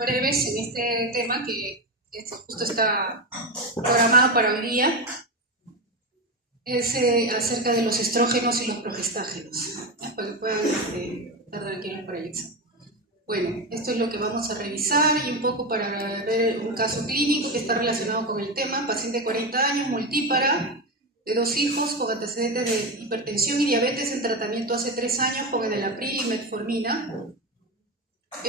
breves en este tema que justo está programado para hoy día. Es acerca de los estrógenos y los progestágenos, para que puedan estar tranquilos para el examen. Bueno, esto es lo que vamos a revisar y un poco para ver un caso clínico que está relacionado con el tema. Paciente de 40 años, multípara, de 2 hijos, con antecedentes de hipertensión y diabetes en tratamiento hace 3 años con enalapril y metformina.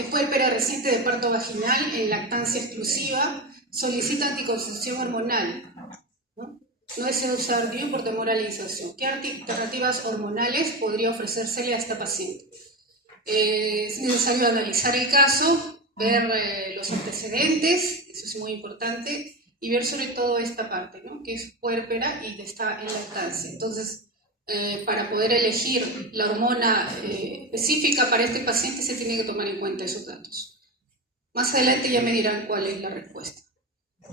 Puérpera reciente de parto vaginal en lactancia exclusiva, solicita anticoncepción hormonal. No desea usar DIU por temor a la inserción. ¿Qué alternativas hormonales podría ofrecérsele a esta paciente? Es necesario analizar el caso, ver los antecedentes, eso es muy importante, y ver sobre todo esta parte, ¿no? Que es puérpera y está en lactancia. Entonces, para poder elegir la hormona específica para este paciente se tiene que tomar en cuenta esos datos. Más adelante ya me dirán cuál es la respuesta.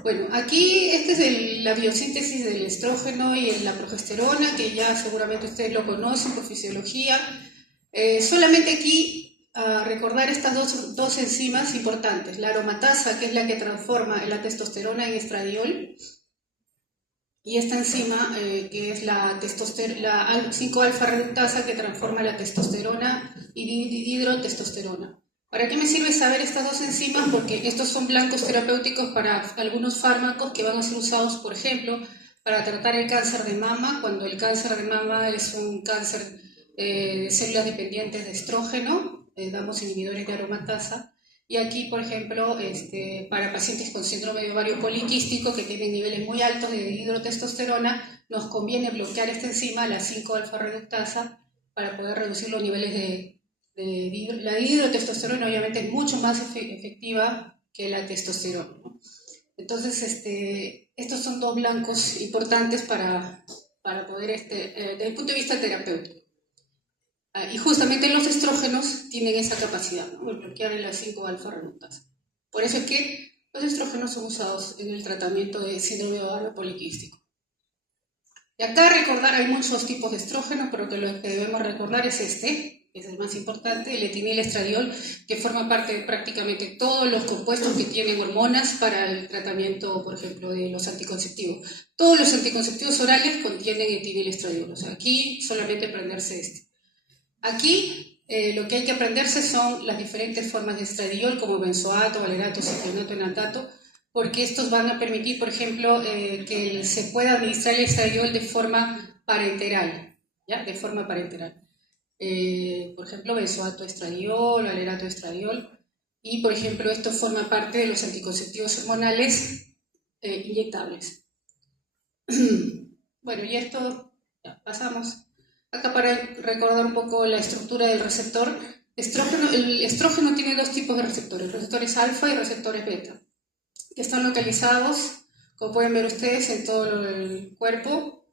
Bueno, aquí esta es la biosíntesis del estrógeno y la progesterona, que ya seguramente ustedes lo conocen por fisiología. Solamente aquí recordar estas dos enzimas importantes. La aromatasa, que es la que transforma la testosterona en estradiol, y esta enzima, que es la 5-alfa reductasa, que transforma la testosterona y dihidrotestosterona. ¿Para qué me sirve saber estas dos enzimas? Porque estos son blancos terapéuticos para algunos fármacos que van a ser usados, por ejemplo, para tratar el cáncer de mama, cuando el cáncer de mama es un cáncer de células dependientes de estrógeno, damos inhibidores de aromatasa. Y aquí, por ejemplo, para pacientes con síndrome de ovario poliquístico que tienen niveles muy altos de dihidrotestosterona, nos conviene bloquear esta enzima, la 5-alfa reductasa, para poder reducir los niveles la dihidrotestosterona. Obviamente es mucho más efectiva que la testosterona, ¿no? Entonces, estos son dos blancos importantes para poder, desde el punto de vista terapéutico. Y justamente los estrógenos tienen esa capacidad, ¿no? De bloquear la 5-alfa reductasa. Por eso es que los estrógenos son usados en el tratamiento de síndrome de ovario poliquístico. Y acá recordar, hay muchos tipos de estrógenos, pero lo que debemos recordar es que es el más importante, el etinilestradiol, que forma parte de prácticamente todos los compuestos que tienen hormonas para el tratamiento, por ejemplo, de los anticonceptivos. Todos los anticonceptivos orales contienen etinilestradiol, o sea, aquí solamente aprenderse Aquí lo que hay que aprenderse son las diferentes formas de estradiol, como benzoato, valerato, ciclonato, enantato, porque estos van a permitir, por ejemplo, que se pueda administrar el estradiol de forma parenteral, ¿ya? De forma parenteral. Por ejemplo, benzoato estradiol, valerato estradiol, y por ejemplo, esto forma parte de los anticonceptivos hormonales inyectables. Bueno, y esto, ya, pasamos. Acá para recordar un poco la estructura del receptor, el estrógeno tiene dos tipos de receptores alfa y receptores beta, que están localizados, como pueden ver ustedes, en todo el cuerpo.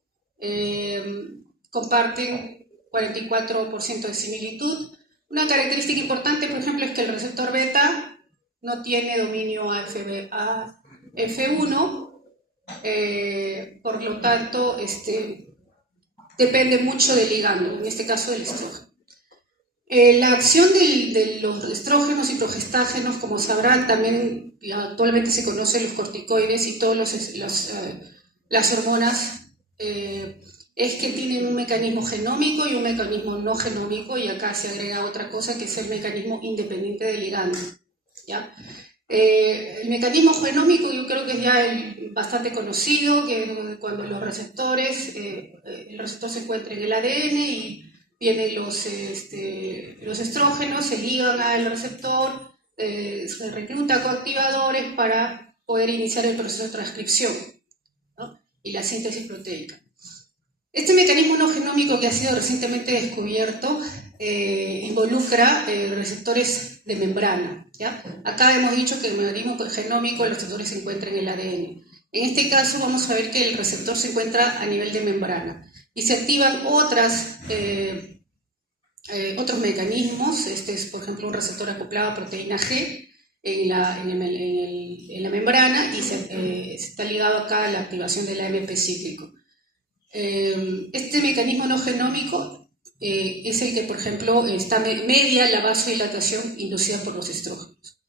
Comparten 44% de similitud. Una característica importante, por ejemplo, es que el receptor beta no tiene dominio a F1, por lo tanto, depende mucho del ligando, en este caso del estrógeno. La acción de los estrógenos y progestágenos, como sabrán, también actualmente se conocen los corticoides y todas las hormonas, es que tienen un mecanismo genómico y un mecanismo no genómico, y acá se agrega otra cosa que es el mecanismo independiente del ligando, ¿ya? El mecanismo genómico yo creo que es ya bastante conocido, que cuando el receptor se encuentra en el ADN y vienen los estrógenos, se ligan al receptor, se recluta coactivadores para poder iniciar el proceso de transcripción, ¿no? Y la síntesis proteica. Este mecanismo no genómico que ha sido recientemente descubierto involucra receptores de membrana, ¿ya? Acá hemos dicho que el mecanismo genómico, los receptores se encuentran en el ADN. En este caso vamos a ver que el receptor se encuentra a nivel de membrana y se activan otros mecanismos. Este es, por ejemplo, un receptor acoplado a proteína G en la membrana y está ligado acá a la activación del AMP cíclico. Este mecanismo no genómico es el que, por ejemplo, media la vasodilatación inducida por los estrógenos.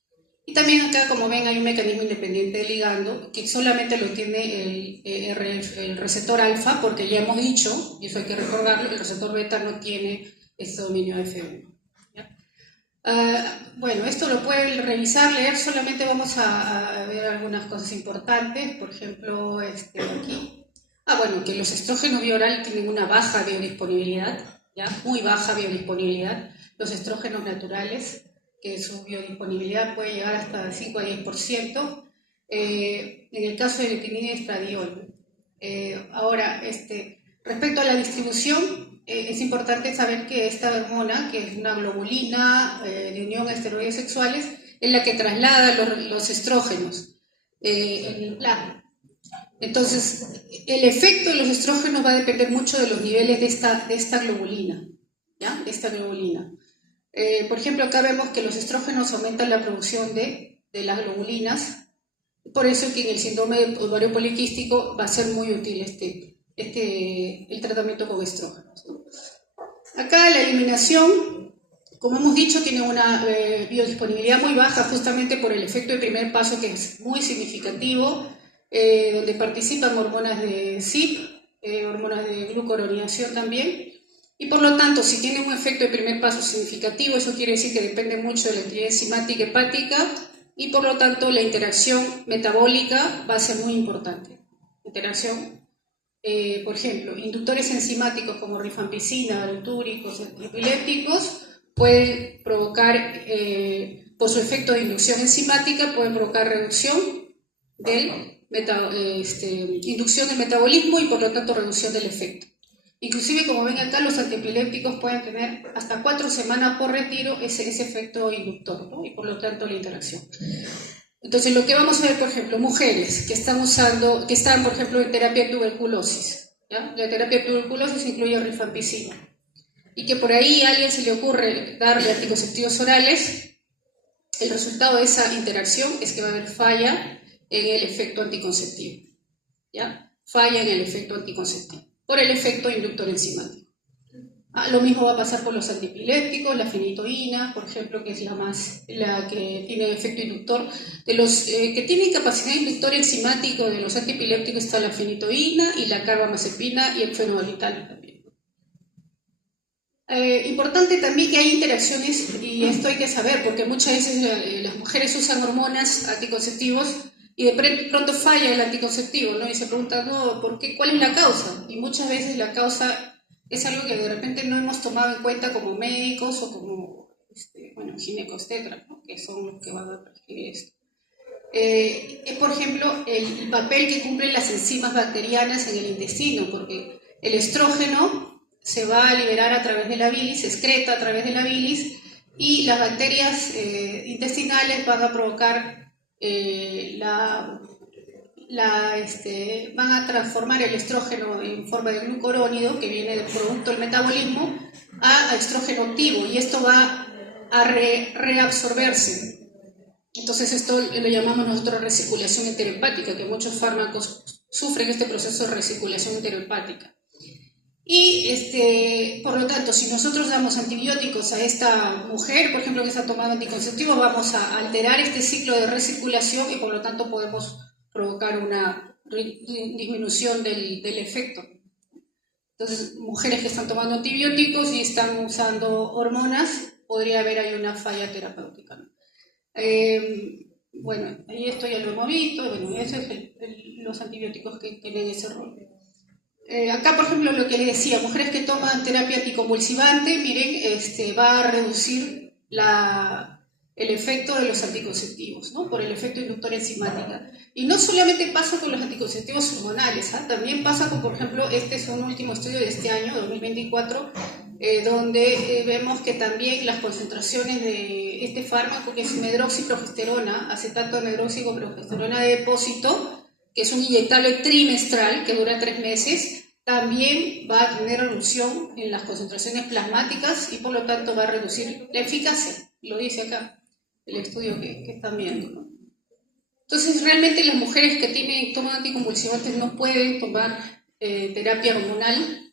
Y también acá, como ven, hay un mecanismo independiente de ligando que solamente lo tiene el receptor alfa, porque ya hemos dicho, y eso hay que recordarlo, el receptor beta no tiene este dominio F1. Bueno, esto lo pueden revisar, leer, solamente vamos a ver algunas cosas importantes, por ejemplo, aquí. Bueno, que los estrógenos bioral tienen una baja biodisponibilidad, ¿ya? Muy baja biodisponibilidad. Los estrógenos naturales, que su biodisponibilidad puede llegar hasta 5 a 10%, en el caso de litinina y estradiol. Ahora, respecto a la distribución, es importante saber que esta hormona, que es una globulina de unión a esteroides sexuales, es la que traslada los estrógenos en el plasma. Entonces, el efecto de los estrógenos va a depender mucho de los niveles de esta globulina, ¿ya? De esta globulina. Por ejemplo, acá vemos que los estrógenos aumentan la producción de las globulinas, por eso que en el síndrome de ovario poliquístico va a ser muy útil el tratamiento con estrógenos, ¿no? Acá la eliminación, como hemos dicho, tiene una biodisponibilidad muy baja justamente por el efecto de primer paso, que es muy significativo, donde participan hormonas de CYP, hormonas de glucuronidación también, y por lo tanto, si tiene un efecto de primer paso significativo, eso quiere decir que depende mucho de la actividad enzimática hepática, y por lo tanto la interacción metabólica va a ser muy importante. Interacción, por ejemplo, inductores enzimáticos como rifampicina, barbitúricos, antiepilépticos, pueden provocar, por su efecto de inducción enzimática, pueden provocar reducción inducción del metabolismo y por lo tanto reducción del efecto. Inclusive, como ven acá, los antiepilépticos pueden tener hasta 4 semanas por retiro ese efecto inductor, ¿no? Y por lo tanto la interacción. Entonces, lo que vamos a ver, por ejemplo, mujeres que están, por ejemplo, en terapia de tuberculosis, ¿ya? La terapia de tuberculosis incluye rifampicina, y que por ahí a alguien se le ocurre darle anticonceptivos orales, el resultado de esa interacción es que va a haber falla en el efecto anticonceptivo, ¿ya? Falla en el efecto anticonceptivo por el efecto inductor enzimático. Lo mismo va a pasar con los antiepilépticos, la fenitoína, por ejemplo, que es la que tiene efecto inductor. De los que tienen capacidad inductora enzimático de los antiepilépticos está la fenitoína y la carbamazepina y el fenobarbital también. Importante también que hay interacciones, y esto hay que saber, porque muchas veces las mujeres usan hormonas anticonceptivos y de pronto falla el anticonceptivo, ¿no? Y se preguntan, no, ¿por qué? ¿Cuál es la causa? Y muchas veces la causa es algo que de repente no hemos tomado en cuenta como médicos o como, ginecos, etcétera, ¿no? Que son los que van a prescribir esto. Es, por ejemplo, el papel que cumplen las enzimas bacterianas en el intestino, porque el estrógeno se va a liberar a través de la bilis, se excreta a través de la bilis, y las bacterias intestinales van a provocar van a transformar el estrógeno en forma de glucurónido, que viene del producto del metabolismo, a estrógeno activo, y esto va a reabsorberse. Entonces esto lo llamamos nosotros recirculación enterohepática, que muchos fármacos sufren este proceso de recirculación enterohepática. Y por lo tanto, si nosotros damos antibióticos a esta mujer, por ejemplo, que está tomando anticonceptivos, vamos a alterar este ciclo de recirculación y por lo tanto podemos provocar una disminución del efecto. Entonces, mujeres que están tomando antibióticos y están usando hormonas, podría haber ahí una falla terapéutica, ¿no? Bueno, ahí esto ya lo hemos visto, bueno, eso es los antibióticos que tienen ese rol. Acá, por ejemplo, lo que les decía, mujeres que toman terapia anticonvulsivante, miren, va a reducir el efecto de los anticonceptivos, ¿no? Por el efecto inductor enzimática. Y no solamente pasa con los anticonceptivos hormonales, también pasa con, por ejemplo, este es un último estudio de este año, 2024, donde vemos que también las concentraciones de este fármaco, que es medroxiprogesterona, acetato de medroxiprogesterona de depósito, que es un inyectable trimestral que dura 3 meses, también va a tener reducción en las concentraciones plasmáticas y por lo tanto va a reducir la eficacia, lo dice acá el estudio que están viendo, ¿no? Entonces, realmente las mujeres que toman anticonvulsivantes no pueden tomar terapia hormonal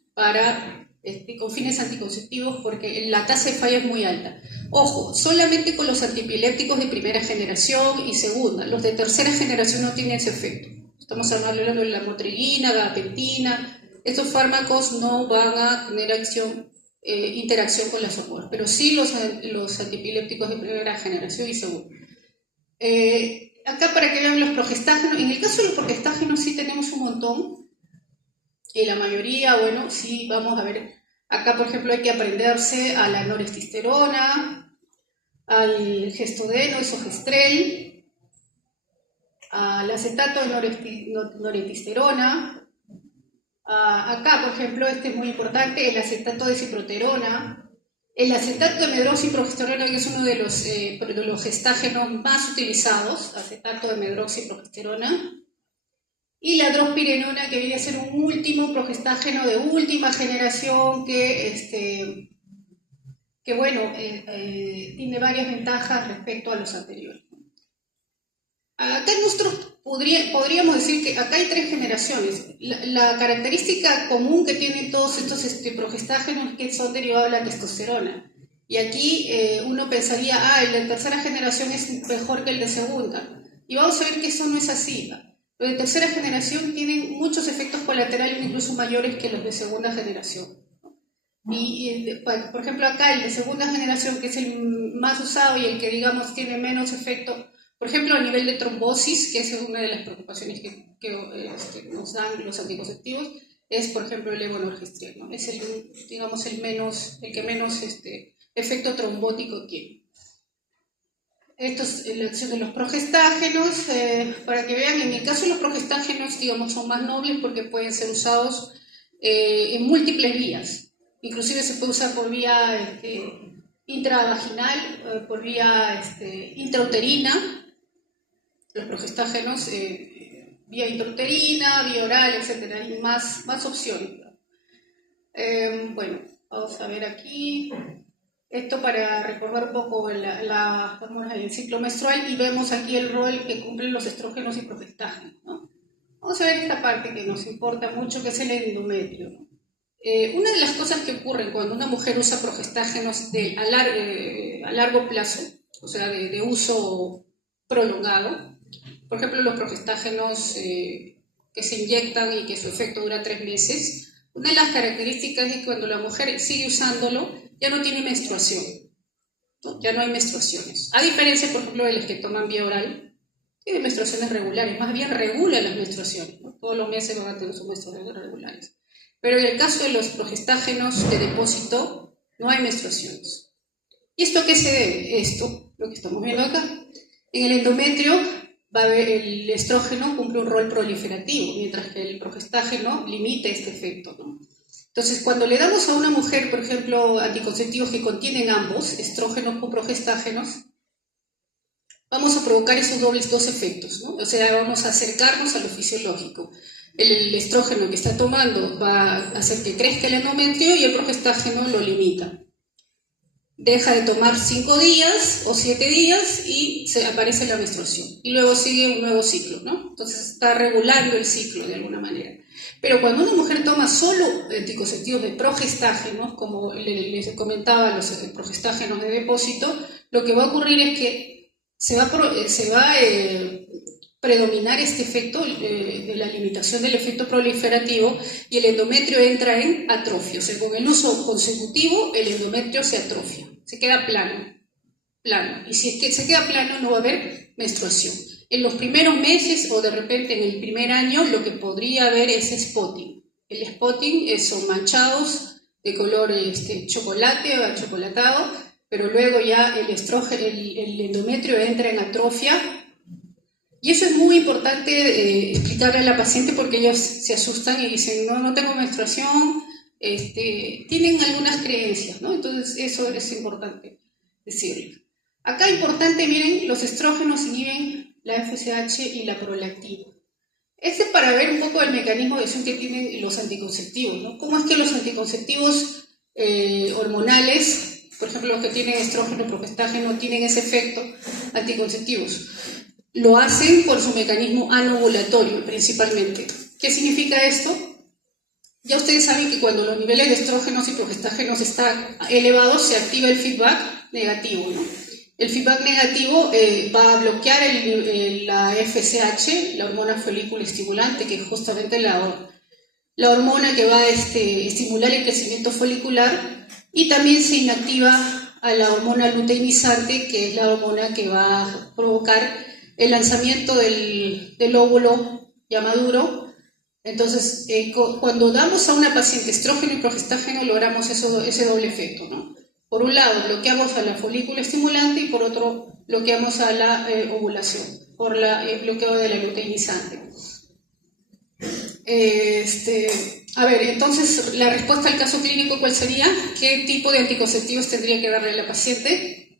con fines anticonceptivos porque la tasa de falla es muy alta. Ojo, solamente con los antiepilépticos de primera generación y segunda. Los de tercera generación no tienen ese efecto. Estamos hablando de la motrigina, gabapentina. Estos fármacos no van a tener interacción con las hormonas, pero sí los antiepilépticos de primera generación y segunda. Acá para que vean los progestágenos, en el caso de los progestágenos sí tenemos un montón, y la mayoría, bueno, sí vamos a ver, acá por ejemplo hay que aprenderse a la norestisterona, al gestodeno, isogestrel, al acetato de noretisterona, acá por ejemplo este es muy importante, el acetato de ciproterona, el acetato de medroxiprogesterona, que es uno de los gestágenos más utilizados, acetato de medroxiprogesterona, y la drospirenona, que viene a ser un último progestágeno de última generación que bueno, tiene varias ventajas respecto a los anteriores. Acá nosotros podríamos decir que acá hay 3 generaciones. La característica común que tienen todos estos progestágenos es que son derivados de la testosterona. Y aquí uno pensaría, el de tercera generación es mejor que el de segunda. Y vamos a ver que eso no es así. Los de tercera generación tienen muchos efectos colaterales, incluso mayores que los de segunda generación. Por ejemplo, acá el de segunda generación, que es el más usado y el que, digamos, tiene menos efecto, por ejemplo, a nivel de trombosis, que es una de las preocupaciones que nos dan los anticonceptivos, es, por ejemplo, el levonorgestrel, ¿no? Es digamos, el que menos efecto trombótico tiene. Esto es la acción de los progestágenos, para que vean, en el caso de los progestágenos, digamos, son más nobles porque pueden ser usados en múltiples vías. Inclusive se puede usar por vía intravaginal, por vía intrauterina, los progestágenos, vía intrauterina, vía oral, etc. Hay más opciones. Bueno, vamos a ver aquí. Esto para recordar un poco las hormonas del ciclo menstrual, y vemos aquí el rol que cumplen los estrógenos y progestágenos, ¿no? Vamos a ver esta parte que nos importa mucho, que es el endometrio, ¿no? Una de las cosas que ocurren cuando una mujer usa progestágenos a largo plazo, o sea, de uso prolongado, por ejemplo, los progestágenos que se inyectan y que su efecto dura 3 meses, una de las características es que cuando la mujer sigue usándolo, ya no tiene menstruación, ¿no? Ya no hay menstruaciones. A diferencia, por ejemplo, de las que toman vía oral, tienen menstruaciones regulares, más bien regulan las menstruaciones, ¿no? Todos los meses van a tener sus menstruaciones regulares. Pero en el caso de los progestágenos de depósito, no hay menstruaciones. ¿Y esto a qué se debe? Esto, lo que estamos viendo acá. En el endometrio, el estrógeno cumple un rol proliferativo, mientras que el progestágeno limita este efecto, ¿no? Entonces, cuando le damos a una mujer, por ejemplo, anticonceptivos que contienen ambos, estrógenos o progestágenos, vamos a provocar esos dos efectos, ¿no? O sea, vamos a acercarnos a lo fisiológico. El estrógeno que está tomando va a hacer que crezca el endometrio y el progestágeno lo limita. Deja de tomar 5 días o 7 días y aparece la menstruación. Y luego sigue un nuevo ciclo, ¿no? Entonces está regulando el ciclo de alguna manera. Pero cuando una mujer toma solo anticonceptivos de progestágenos, como les comentaba, los progestágenos de depósito, lo que va a ocurrir es que se va a predominar este efecto de la limitación del efecto proliferativo y el endometrio entra en atrofia. O sea, con el uso consecutivo el endometrio se atrofia, se queda plano. Y si es que se queda plano no va a haber menstruación. En los primeros meses o de repente en el primer año lo que podría haber es spotting. El spotting son manchados de color chocolate o achocolatado, pero luego ya el endometrio entra en atrofia. Y eso es muy importante explicarle a la paciente porque ellos se asustan y dicen, no tengo menstruación, tienen algunas creencias, ¿no? Entonces eso es importante decirle. Acá importante, miren, los estrógenos inhiben la FSH y la prolactina. Este es para ver un poco el mecanismo de acción que tienen los anticonceptivos, ¿no? ¿Cómo es que los anticonceptivos hormonales, por ejemplo los que tienen estrógeno, progestágeno, tienen ese efecto anticonceptivos? Lo hacen por su mecanismo anovulatorio principalmente. ¿Qué significa esto? Ya ustedes saben que cuando los niveles de estrógenos y progestágenos están elevados se activa el feedback negativo, ¿no? El feedback negativo va a bloquear la FSH, la hormona folículo estimulante, que es justamente la hormona que va a estimular el crecimiento folicular, y también se inactiva a la hormona luteinizante, que es la hormona que va a provocar el lanzamiento del óvulo ya maduro. Entonces, cuando damos a una paciente estrógeno y progestágeno, logramos ese doble efecto, ¿no? Por un lado, bloqueamos a la folícula estimulante y por otro, bloqueamos a la ovulación, por el bloqueo de la luteinizante. A ver, entonces, la respuesta al caso clínico, ¿cuál sería? ¿Qué tipo de anticonceptivos tendría que darle a la paciente?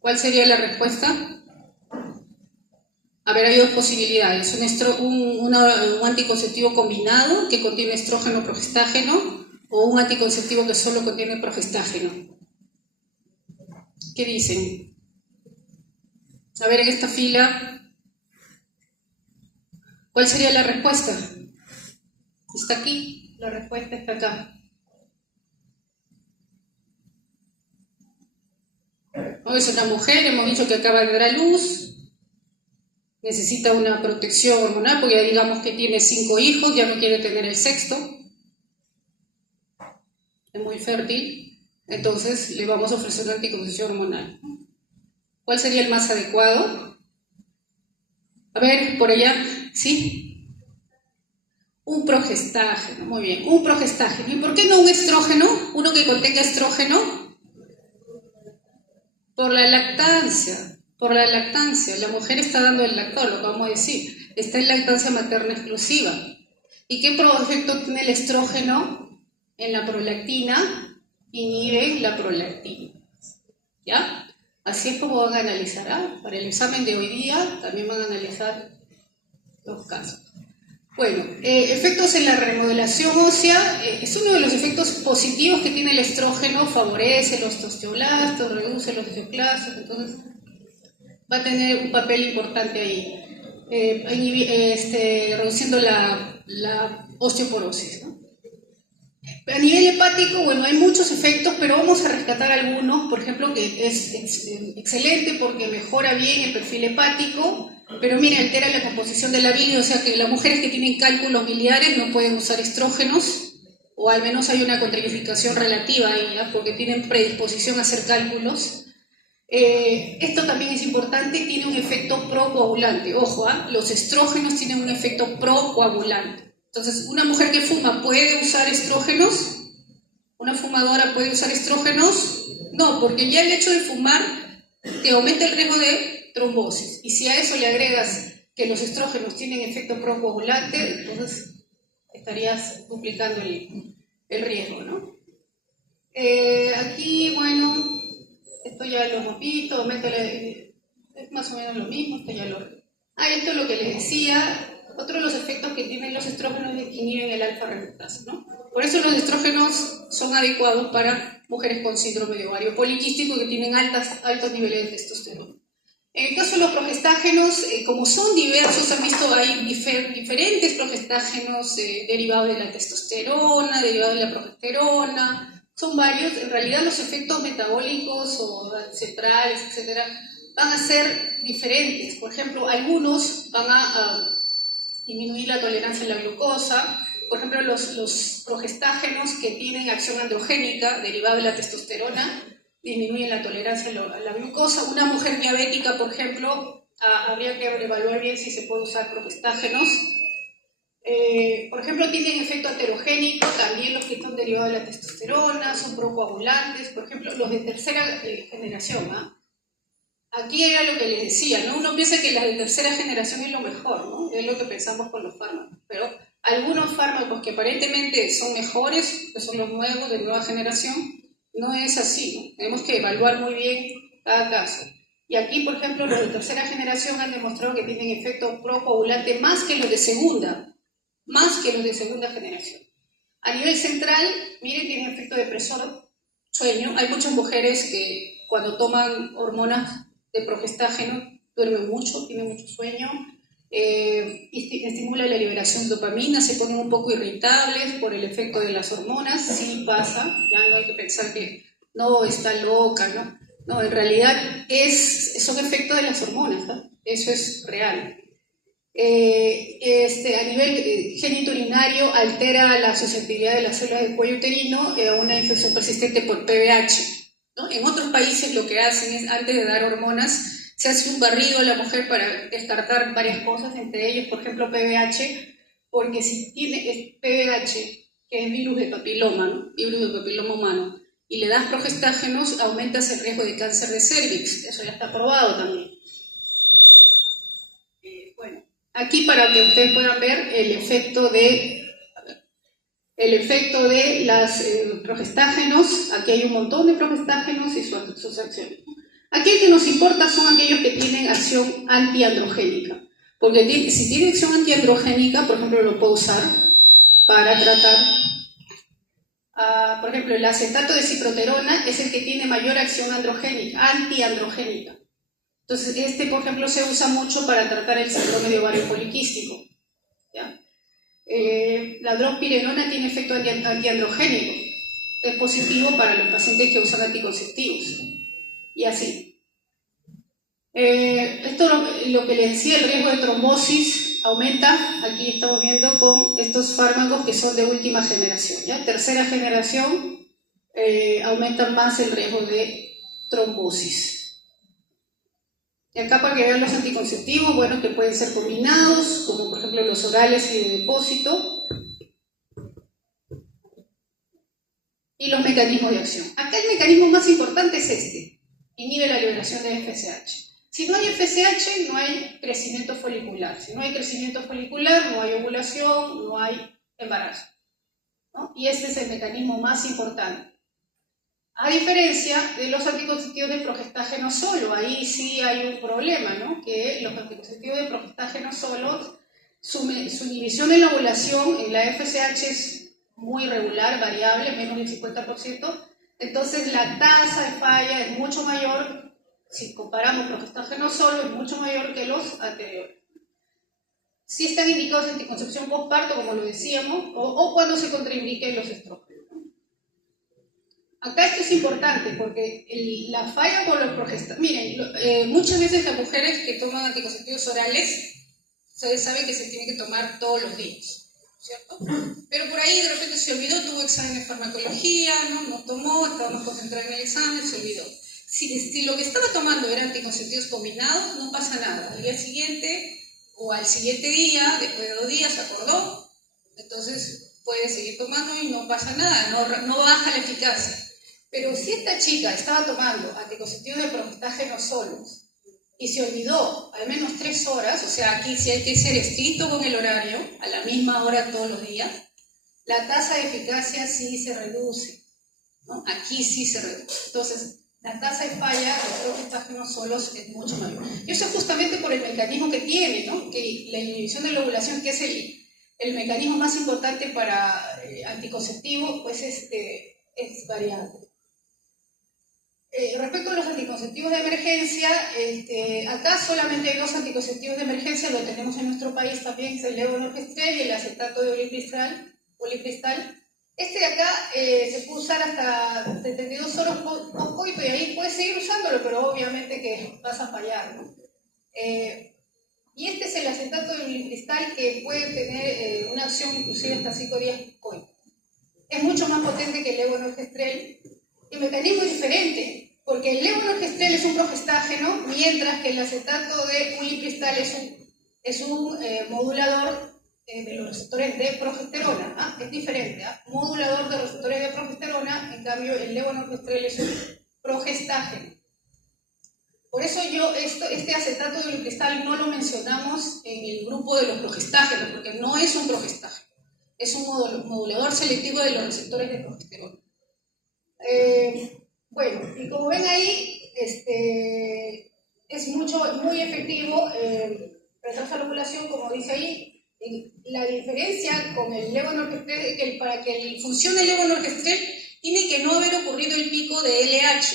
¿Cuál sería la respuesta? A ver, hay dos posibilidades. Un anticonceptivo combinado que contiene estrógeno progestágeno, o un anticonceptivo que solo contiene progestágeno. ¿Qué dicen? A ver, en esta fila, ¿cuál sería la respuesta? Está aquí, la respuesta está acá. ¿No? Es una mujer, hemos dicho que acaba de dar a luz, necesita una protección hormonal porque ya digamos que tiene 5 hijos, ya no quiere tener el sexto, es muy fértil, entonces le vamos a ofrecer una anticoncepción hormonal. ¿Cuál sería el más adecuado? A ver, por allá, ¿sí? Un progestágeno, muy bien, un progestágeno. ¿Y por qué no un estrógeno? Uno que contenga estrógeno. Por la lactancia, la mujer está dando el lactor, lo que vamos a decir, está en lactancia materna exclusiva. ¿Y qué efecto tiene el estrógeno en la prolactina? Inhibe la prolactina, ¿ya? Así es como van a analizar, ¿ah? Para el examen de hoy día también van a analizar los casos. Bueno, efectos en la remodelación ósea, es uno de los efectos positivos que tiene el estrógeno, favorece los osteoblastos, reduce los osteoclastos, entonces va a tener un papel importante ahí, reduciendo la osteoporosis, ¿no? A nivel hepático, bueno, hay muchos efectos, pero vamos a rescatar algunos, por ejemplo, que es excelente porque mejora bien el perfil hepático, pero mira, altera la composición de la bilis, o sea que las mujeres que tienen cálculos biliares no pueden usar estrógenos, o al menos hay una contraindicación relativa a ellas, porque tienen predisposición a hacer cálculos. Esto también es importante, tiene un efecto procoagulante. Ojo, los estrógenos tienen un efecto procoagulante. Entonces, ¿una mujer que fuma puede usar estrógenos? ¿Una fumadora puede usar estrógenos? No, porque ya el hecho de fumar te aumenta el riesgo de trombosis. Y si a eso le agregas que los estrógenos tienen efecto procoagulante, entonces estarías duplicando el riesgo, ¿no? Aquí, bueno, esto ya lo hemos visto, es más o menos lo mismo, esto ya lo... esto es lo que les decía. Otro de los efectos que tienen los estrógenos es que inhiben el alfa-reductasa, ¿no? Por eso los estrógenos son adecuados para mujeres con síndrome de ovario poliquístico que tienen altos niveles de testosterona. En el caso de los progestágenos, como son diversos, han visto, hay diferentes progestágenos derivados de la testosterona, derivados de la progesterona, son varios. En realidad los efectos metabólicos o centrales, etcétera, van a ser diferentes. Por ejemplo, algunos van a disminuir la tolerancia a la glucosa. Por ejemplo, los progestágenos que tienen acción androgénica derivada de la testosterona disminuyen la tolerancia a la glucosa. Una mujer diabética, por ejemplo, habría que evaluar bien si se puede usar progestágenos. Por ejemplo, tienen efecto aterogénico, también los que están derivados de la testosterona, son procoagulantes. Por ejemplo, los de tercera generación, Aquí era lo que les decía, ¿no? Uno piensa que la de tercera generación es lo mejor, ¿no? Es lo que pensamos con los fármacos. Pero algunos fármacos que aparentemente son mejores, que son los nuevos, de nueva generación, no es así, ¿no? Tenemos que evaluar muy bien cada caso. Y aquí, por ejemplo, los de tercera generación han demostrado que tienen efecto procoagulante más que los de segunda generación. A nivel central, miren, tienen efecto depresor, sueño. Hay muchas mujeres que cuando toman hormonas de progestágeno duermen mucho, tienen mucho sueño. estimula la liberación de dopamina, se ponen un poco irritables por el efecto de las hormonas, sí pasa, ya no hay que pensar que no, está loca, ¿no? No, en realidad son efectos de las hormonas, ¿no? Eso es real. A nivel genitourinario altera la susceptibilidad de las células del cuello uterino a una infección persistente por PBH, ¿no? En otros países lo que hacen es, antes de dar hormonas, se hace un barrido a la mujer para descartar varias cosas, entre ellos, por ejemplo, PBH, porque si tiene PBH, que es virus de papiloma, ¿no? Virus de papiloma humano, y le das progestágenos, aumentas el riesgo de cáncer de cervix. Eso ya está probado también. Bueno, aquí para que ustedes puedan ver el efecto de las progestágenos. Aquí hay un montón de progestágenos y sus acciones. Aquí el que nos importa son aquellos que tienen acción antiandrogénica, porque si tiene acción antiandrogénica, por ejemplo, lo puedo usar para tratar, por ejemplo, el acetato de ciproterona es el que tiene mayor acción antiandrogénica. Entonces, por ejemplo, se usa mucho para tratar el síndrome de ovario poliquístico, ¿ya? La drospirenona tiene efecto antiandrogénico, es positivo para los pacientes que usan anticonceptivos, y así. Esto lo que les decía, el riesgo de trombosis aumenta, aquí estamos viendo con estos fármacos que son de última generación, ¿ya? Tercera generación, aumentan más el riesgo de trombosis. Y acá para que vean los anticonceptivos, bueno, que pueden ser combinados, como por ejemplo los orales y de depósito. Y los mecanismos de acción. Acá el mecanismo más importante es este, inhibe la liberación de FSH. Si no hay FSH, no hay crecimiento folicular. Si no hay crecimiento folicular, no hay ovulación, no hay embarazo, ¿no? Y este es el mecanismo más importante. A diferencia de los anticonceptivos de progestágeno solo, ahí sí hay un problema, ¿no? Que los anticonceptivos de progestágeno solo, su inhibición en la ovulación, en la FSH es muy irregular, variable, menos del 50%, entonces la tasa de falla es mucho mayor, si comparamos progestágeno solo, es mucho mayor que los anteriores. Sí están indicados anticoncepción postparto, como lo decíamos, o cuando se contraindiquen los estrógenos. Acá esto es importante porque la falla con los progestágenos, miren, muchas veces las mujeres que toman anticonceptivos orales, ustedes saben que se tienen que tomar todos los días, ¿cierto? Pero por ahí de repente se olvidó, tuvo examen de farmacología, no tomó, estábamos concentrados en el examen, se olvidó. Si lo que estaba tomando era anticonceptivos combinados, no pasa nada. Al día siguiente o al siguiente día, después de 2 días, se acordó, entonces puede seguir tomando y no pasa nada, no baja la eficacia. Pero si esta chica estaba tomando anticonceptivos de progestágeno solos y se olvidó al menos 3 horas, o sea, aquí sí hay que ser estricto con el horario, a la misma hora todos los días, la tasa de eficacia sí se reduce, ¿no? Aquí sí se reduce. Entonces, la tasa de falla de progestágenos solos es mucho mayor. Y eso es justamente por el mecanismo que tiene, ¿no? Que la inhibición de la ovulación, que es el mecanismo más importante para anticonceptivo, pues es variable. Respecto a los anticonceptivos de emergencia, acá solamente hay 2 anticonceptivos de emergencia, lo tenemos en nuestro país también, es el levonorgestrel y el acetato de oligcristal. Este de acá se puede usar hasta 72 horas post-coito y ahí puedes seguir usándolo, pero obviamente que vas a fallar, ¿no? Y este es el acetato de oligcristal que puede tener una acción inclusive hasta 5 días post-coito. Es mucho más potente que el levonorgestrel. El mecanismo es diferente, porque el levonorgestrel es un progestágeno, mientras que el acetato de oligcristal es un modulador de los receptores de progesterona, ¿ah? Es diferente, ¿ah? Modulador de receptores de progesterona, en cambio el levonorgestrel es un progestágeno. Por eso este acetato de oligcristal no lo mencionamos en el grupo de los progestágenos, porque no es un progestágeno, es un modulador selectivo de los receptores de progesterona. Bueno, y como ven ahí, es muy efectivo, retrasa la ovulación, como dice ahí. La diferencia con el levonorgestrel es que para que funcione el levonorgestrel tiene que no haber ocurrido el pico de LH,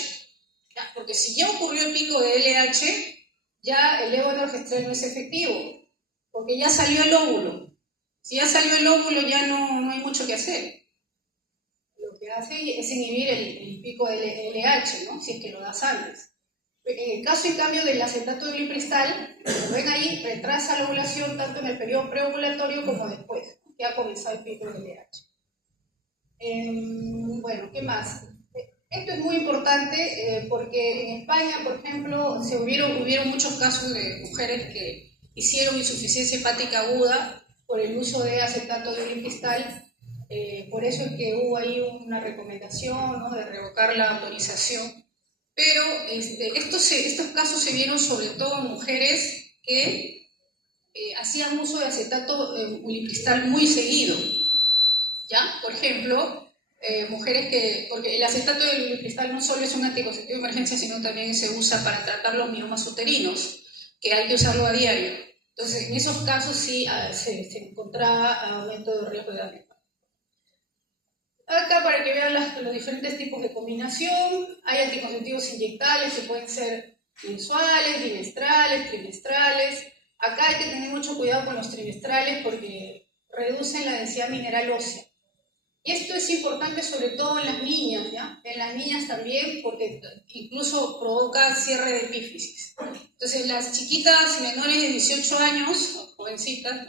¿ya? Porque si ya ocurrió el pico de LH, ya el levonorgestrel no es efectivo. porque ya salió el óvulo. Si ya salió el óvulo, ya no hay mucho que hacer. Lo que hace es inhibir el pico del LH, ¿no? Si es que lo das antes. En el caso, en cambio, del acetato de ulipristal, como ven ahí, retrasa la ovulación tanto en el periodo preovulatorio como después, que ha comenzado el pico del LH. Bueno, ¿qué más? Esto es muy importante porque en España, por ejemplo, hubieron muchos casos de mujeres que hicieron insuficiencia hepática aguda por el uso de acetato de ulipristal. Por eso es que hubo ahí una recomendación, ¿no?, de revocar la autorización. Pero estos casos se vieron sobre todo en mujeres que hacían uso de acetato ulipristal muy seguido. ¿Ya? Por ejemplo, mujeres porque el acetato de ulipristal no solo es un anticonceptivo de emergencia, sino también se usa para tratar los miomas uterinos, que hay que usarlo a diario. Entonces, en esos casos sí se encontraba aumento de riesgo de daño. Acá, para que vean los diferentes tipos de combinación, hay anticonceptivos inyectables que pueden ser mensuales, bimestrales, trimestrales. Acá hay que tener mucho cuidado con los trimestrales porque reducen la densidad mineral ósea. Y esto es importante sobre todo en las niñas, ¿ya? En las niñas también, porque incluso provoca cierre de epífisis. Entonces, las chiquitas menores de 18 años, jovencitas,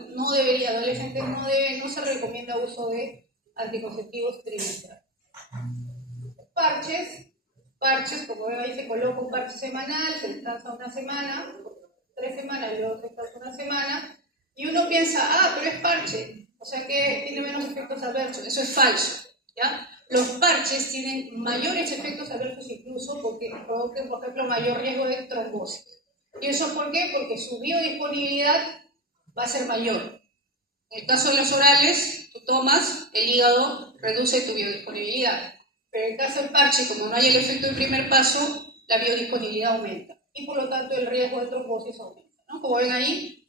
adolescentes, no se recomienda uso de anticonceptivos trimestrales. Parches, como ven ahí se coloca un parche semanal, se descansa una semana, 3 semanas, luego se descansa una semana, y uno piensa, pero es parche, o sea que tiene menos efectos adversos. Eso es falso, ¿ya? Los parches tienen mayores efectos adversos incluso porque provocan, por ejemplo, mayor riesgo de trombosis. ¿Y eso por qué? Porque su biodisponibilidad va a ser mayor. En el caso de los orales, tú tomas, el hígado reduce tu biodisponibilidad. Pero en el caso del parche, como no hay el efecto del primer paso, la biodisponibilidad aumenta. Y por lo tanto el riesgo de trombosis aumenta, ¿no? Como ven ahí,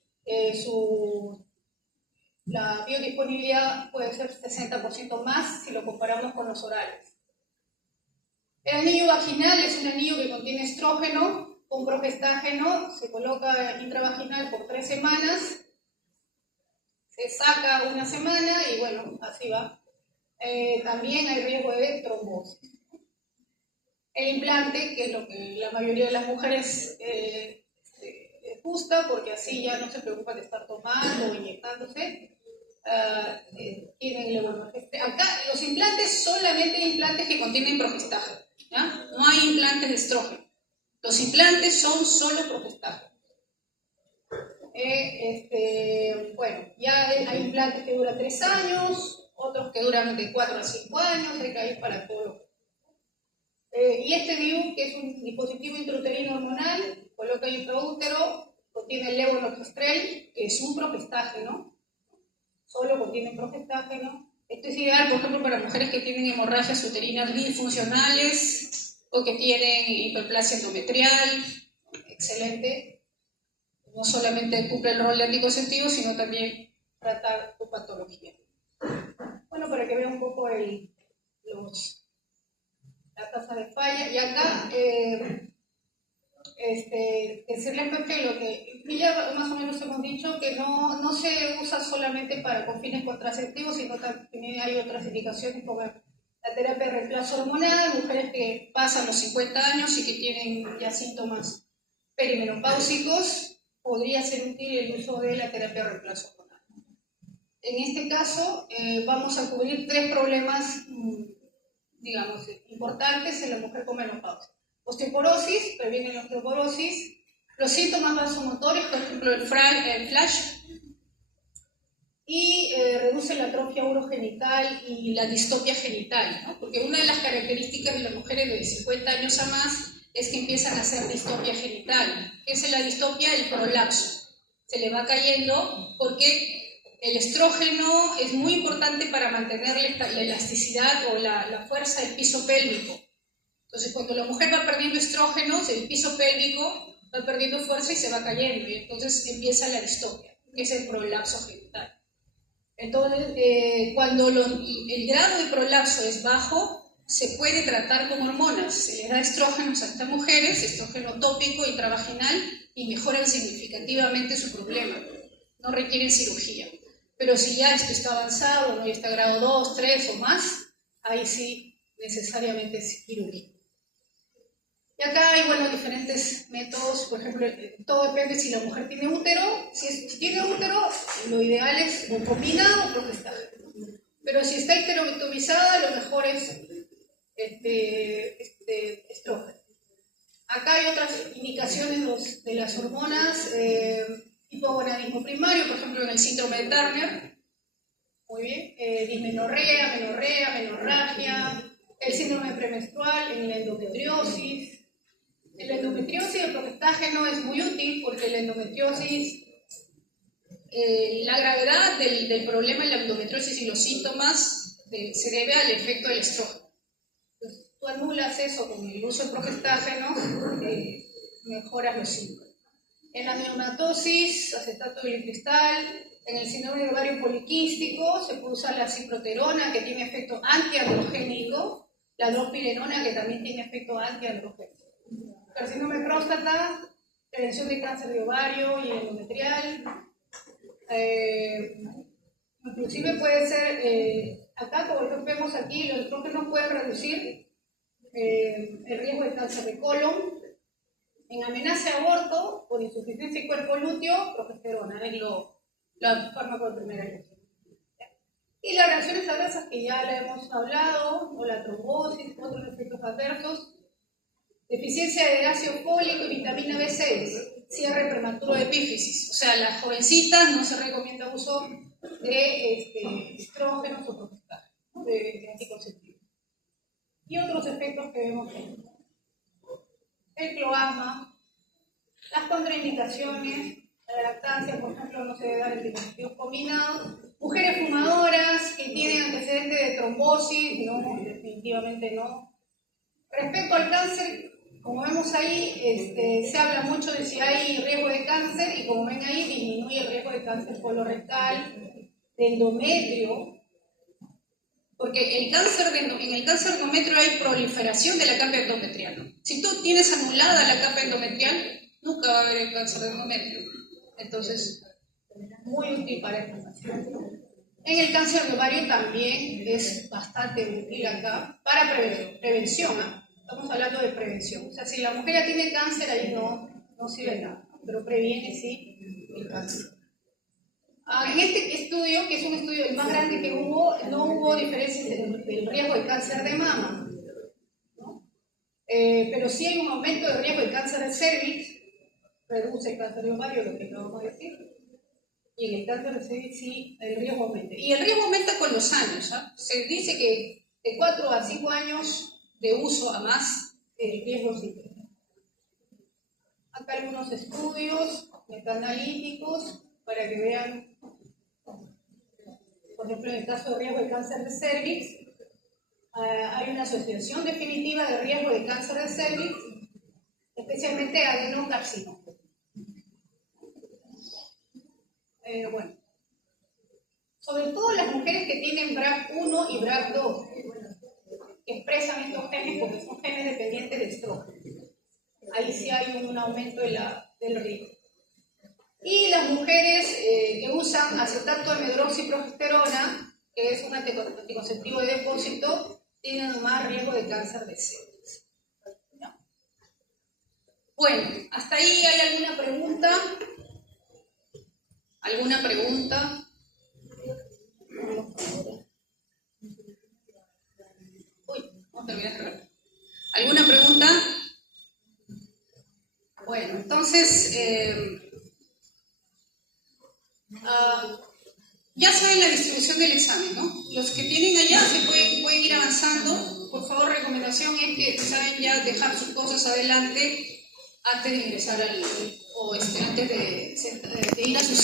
la biodisponibilidad puede ser 60% más si lo comparamos con los orales. El anillo vaginal es un anillo que contiene estrógeno con progestágeno, se coloca intravaginal por 3 semanas, se saca una semana y bueno, así va. También hay riesgo de trombosis. El implante, que es lo que la mayoría de las mujeres les gusta, porque así ya no se preocupan de estar tomando o inyectándose, tienen levonorgestrel. Acá los implantes, solamente implantes que contienen progestágeno, ¿ya? No hay implantes de estrógeno. Los implantes son solo progestágeno. Bueno, ya hay implantes que duran 3 años, otros que duran de 4 a 5 años, hay que ir para todo. Y este DIU, que es un dispositivo intrauterino hormonal, coloca intraútero, contiene levonorgestrel, que es un progestágeno, solo contiene progestágeno. Esto es ideal, por ejemplo, para mujeres que tienen hemorragias uterinas disfuncionales o que tienen hiperplasia endometrial. Excelente. No solamente cumple el rol de anticonceptivo, sino también tratar tu patología. Bueno, para que vean un poco la tasa de falla. Y acá, decirles pues que lo que ya más o menos hemos dicho, que no se usa solamente con fines contraceptivos, sino también hay otras indicaciones como la terapia de reemplazo hormonal, mujeres que pasan los 50 años y que tienen ya síntomas perimenopáusicos, podría ser útil el uso de la terapia de reemplazo hormonal. En este caso, vamos a cubrir 3 problemas, digamos, importantes en la mujer con menopausia. Osteoporosis, previene la osteoporosis, los síntomas vasomotores, por ejemplo, el flash, y reduce la atrofia urogenital y la distopia genital, ¿no? Porque una de las características de las mujeres de 50 años a más es que empiezan a hacer distopia genital. ¿Qué es la distopia? El prolapso. Se le va cayendo porque el estrógeno es muy importante para mantener la elasticidad o la fuerza del piso pélvico. Entonces, cuando la mujer va perdiendo estrógenos, el piso pélvico va perdiendo fuerza y se va cayendo, y entonces empieza la distopia, que es el prolapso genital. Entonces, cuando el grado de prolapso es bajo, se puede tratar con hormonas. Se les da estrógenos a estas mujeres, estrógeno tópico intravaginal, y mejoran significativamente su problema. no requieren cirugía. Pero si ya esto está avanzado, ¿no? Ya está grado 2, 3 o más, ahí sí necesariamente es cirugía. Y acá hay, bueno, diferentes métodos. Por ejemplo, todo depende si la mujer tiene útero. Si tiene útero, lo ideal es o combinado o progestaje. Pero si está histerectomizada, lo mejor es estrógeno. Acá hay otras indicaciones de las hormonas, hipogonadismo primario, por ejemplo, en el síndrome de Turner. Muy bien. Dismenorrea, menorragia, el síndrome premenstrual, en la endometriosis. En la endometriosis el progestágeno es muy útil porque la endometriosis, la gravedad del problema en la endometriosis y los síntomas se debe al efecto del estrógeno. Entonces, tú anulas eso con el uso del progestágeno, mejoras los síntomas. En la neonatosis, acetato de cristal, en el síndrome de ovario poliquístico se puede usar la ciproterona, que tiene efecto antiandrogénico, la drospirenona, que también tiene efecto antiandrogénico. Carcinoma de próstata, prevención de cáncer de ovario y endometrial. Inclusive puede ser, acá como vemos aquí, los estrógenos pueden reducir el riesgo de cáncer de colon. En amenaza de aborto por insuficiencia de cuerpo lúteo, progesterona, es la fármaco de primera elección. Y las reacciones adversas que ya le hemos hablado, o la trombosis, otros efectos adversos. Deficiencia de ácido fólico y vitamina B6, cierre prematuro de epífisis. O sea, las jovencitas no se recomienda uso de estrógenos o progestágenos, ¿no? de anticonceptivos. Y otros efectos que vemos aquí. El cloasma, las contraindicaciones, la lactancia, por ejemplo, no se debe dar anticonceptivos combinados. Mujeres fumadoras que tienen antecedentes de trombosis, no, definitivamente no. Respecto al cáncer, como vemos ahí, se habla mucho de si hay riesgo de cáncer y como ven ahí disminuye el riesgo de cáncer colorectal, de endometrio, porque en el cáncer de endometrio hay proliferación de la capa endometrial. Si tú tienes anulada la capa endometrial, nunca va a haber el cáncer de endometrio. Entonces, muy útil para esta paciente. En el cáncer de ovario también es bastante útil acá para prevención, ¿eh? Estamos hablando de prevención. O sea, si la mujer ya tiene cáncer, ahí no sirve nada, pero previene sí el cáncer. En este estudio, que es un estudio el más grande que hubo, no hubo diferencias del riesgo de cáncer de mama, ¿no? Pero sí hay un aumento de riesgo de cáncer de cervix, reduce el cáncer de ovario, lo que acabamos de decir. Y en el cáncer de cervix sí el riesgo aumenta. Y el riesgo aumenta con los años, ¿eh? Se dice que de 4 a 5 años de uso a más, el riesgo sí. Acá algunos estudios metaanalíticos para que vean, por ejemplo, en el caso de riesgo de cáncer de cervix, hay una asociación definitiva de riesgo de cáncer de cervix, especialmente adenocarcinoma. Bueno, sobre todo las mujeres que tienen BRCA1 y BRCA2, que expresan estos genes porque son genes dependientes de estrógeno. Ahí sí hay un aumento del riesgo. Y las mujeres que usan acetato de medroxiprogesterona, que es un anticonceptivo de depósito, tienen más riesgo de cáncer de cervix. ¿No? Bueno, ¿hasta ahí hay alguna pregunta? ¿Alguna pregunta? ¿Alguna pregunta? Bueno, entonces, ya saben la distribución del examen, ¿no? Los que tienen allá se pueden ir avanzando. Por favor, recomendación es que saben ya dejar sus cosas adelante antes de ingresar antes de ir a sus